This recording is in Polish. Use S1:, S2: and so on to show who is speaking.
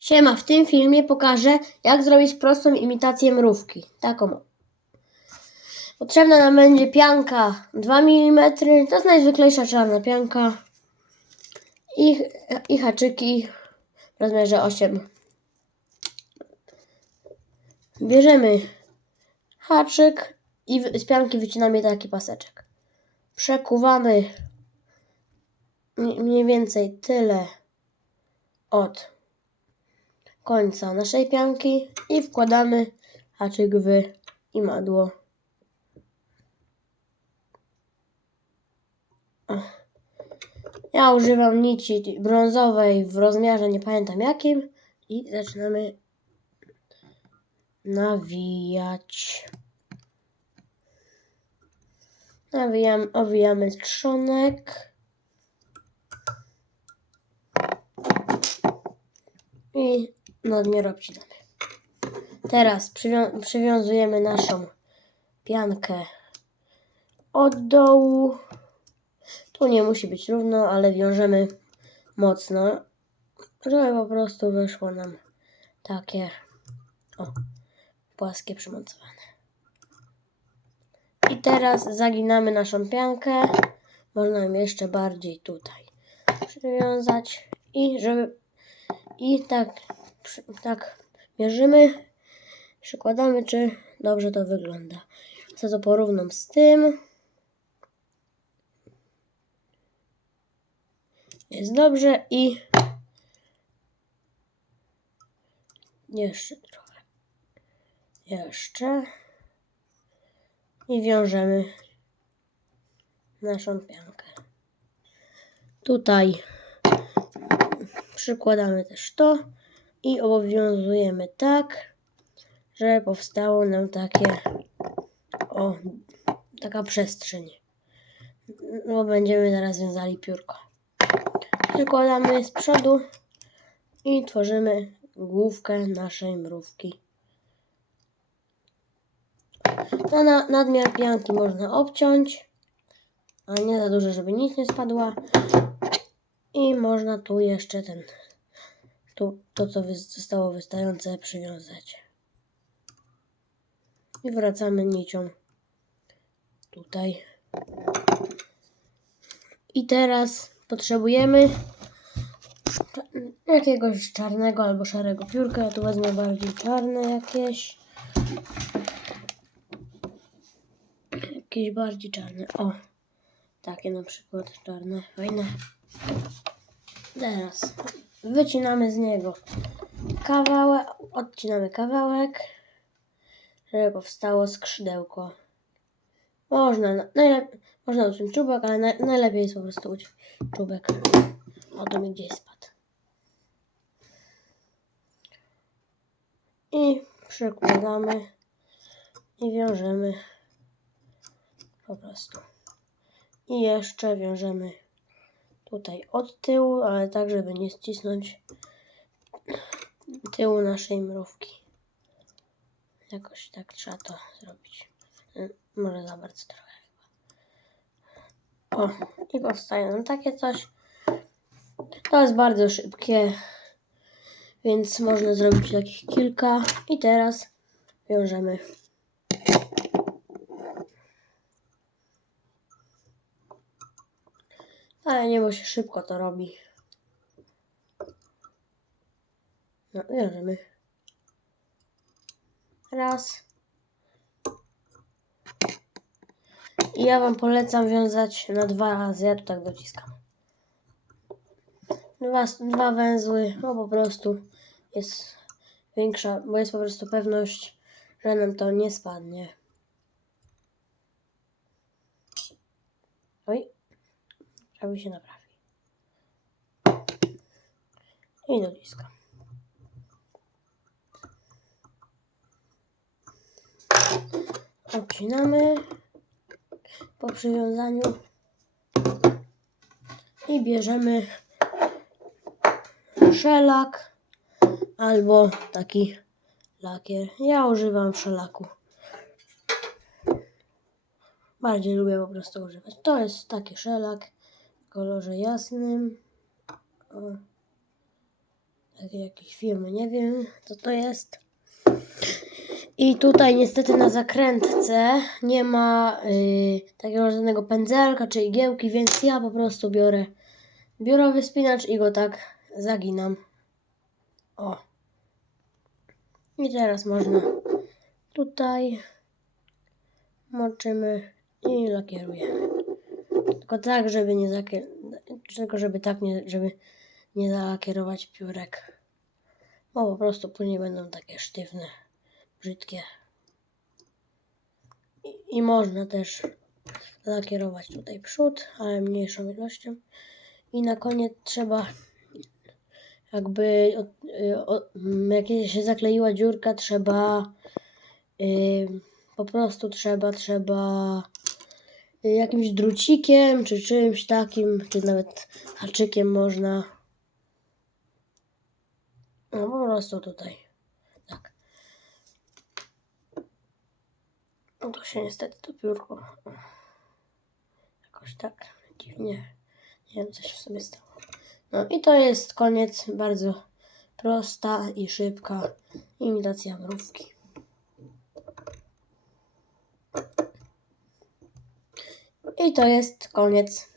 S1: Siema, w tym filmie pokażę, jak zrobić prostą imitację mrówki. Taką. Potrzebna nam będzie pianka 2 mm, to jest najzwyklejsza czarna pianka i, i haczyki w rozmiarze 8. Bierzemy haczyk i z pianki wycinamy taki paseczek. Przekuwamy mniej więcej tyle od końca naszej pianki i wkładamy haczyk w imadło. Ja używam nici brązowej w rozmiarze nie pamiętam jakim i zaczynamy nawijać. Nawijamy, owijamy trzonek. i nadmiar obcinamy. Teraz przywią- przywiązujemy naszą piankę od dołu. Tu nie musi być równo, ale wiążemy mocno, żeby po prostu wyszło nam takie o, płaskie przymocowane. I teraz zaginamy naszą piankę. Można ją jeszcze bardziej tutaj przywiązać i żeby i tak, tak mierzymy, przykładamy, czy dobrze to wygląda. Chcę to porównam z tym. Jest dobrze i jeszcze trochę. Jeszcze. I wiążemy naszą piankę. Tutaj przykładamy też to i obowiązujemy tak, żeby powstało nam takie o, taka przestrzeń. No będziemy teraz wiązali piórko. Przykładamy z przodu i tworzymy główkę naszej mrówki. Na, na nadmiar pianki można obciąć, a nie za dużo, żeby nic nie spadła. I można tu jeszcze ten, tu to co zostało wystające przywiązać. I wracamy nicią tutaj. I teraz potrzebujemy jakiegoś czarnego albo szarego piórka. Ja tu wezmę bardziej czarne jakieś. Jakieś bardziej czarne. O, takie na przykład czarne, fajne. Teraz wycinamy z niego kawałek, odcinamy kawałek, żeby powstało skrzydełko. Można, na- najlep- można uciąć czubek, ale naj, najlepiej jest po prostu uciąć czubek. O, to mi gdzieś spadł. I przykładamy i wiążemy po prostu. I jeszcze wiążemy tutaj od tyłu, ale tak, żeby nie ścisnąć tyłu naszej mrówki. Jakoś tak trzeba to zrobić. Może za bardzo trochę. O, i powstaje nam takie coś. To jest bardzo szybkie, więc można zrobić takich kilka. I teraz wiążemy. Ale nie, bo się szybko to robi. No, wiążemy. Raz. I ja Wam polecam wiązać na dwa razy. Ja tu tak dociskam. Dwa, dwa węzły, bo po prostu jest większa, bo jest po prostu pewność, że nam to nie spadnie. Prawie się naprawi. I dociskam. Obcinamy po przywiązaniu i bierzemy szelak albo taki lakier. Ja używam szelaku. Bardziej lubię po prostu używać. To jest taki szelak kolorze jasnym. O. Jakiejś firmy, nie wiem co to jest. I tutaj niestety na zakrętce nie ma y, takiego żadnego pędzelka czy igiełki, więc ja po prostu biorę biurowy spinacz i go tak zaginam. O. I teraz można tutaj moczymy i lakierujemy. Tylko tak, żeby nie zakier... tylko żeby tak nie, żeby nie zalakierować piórek. Bo po prostu później będą takie sztywne, brzydkie. I, i można też lakierować tutaj przód, ale mniejszą ilością. I na koniec trzeba jakby od- o- mm, jak się zakleiła dziurka, trzeba y, po prostu trzeba, trzeba jakimś drucikiem, czy czymś takim, czy nawet haczykiem można. No po prostu tutaj. Tak. No to się niestety to piórko jakoś tak dziwnie. Nie wiem, coś w sobie stało. No i to jest koniec. Bardzo prosta i szybka imitacja mrówki. I to jest koniec.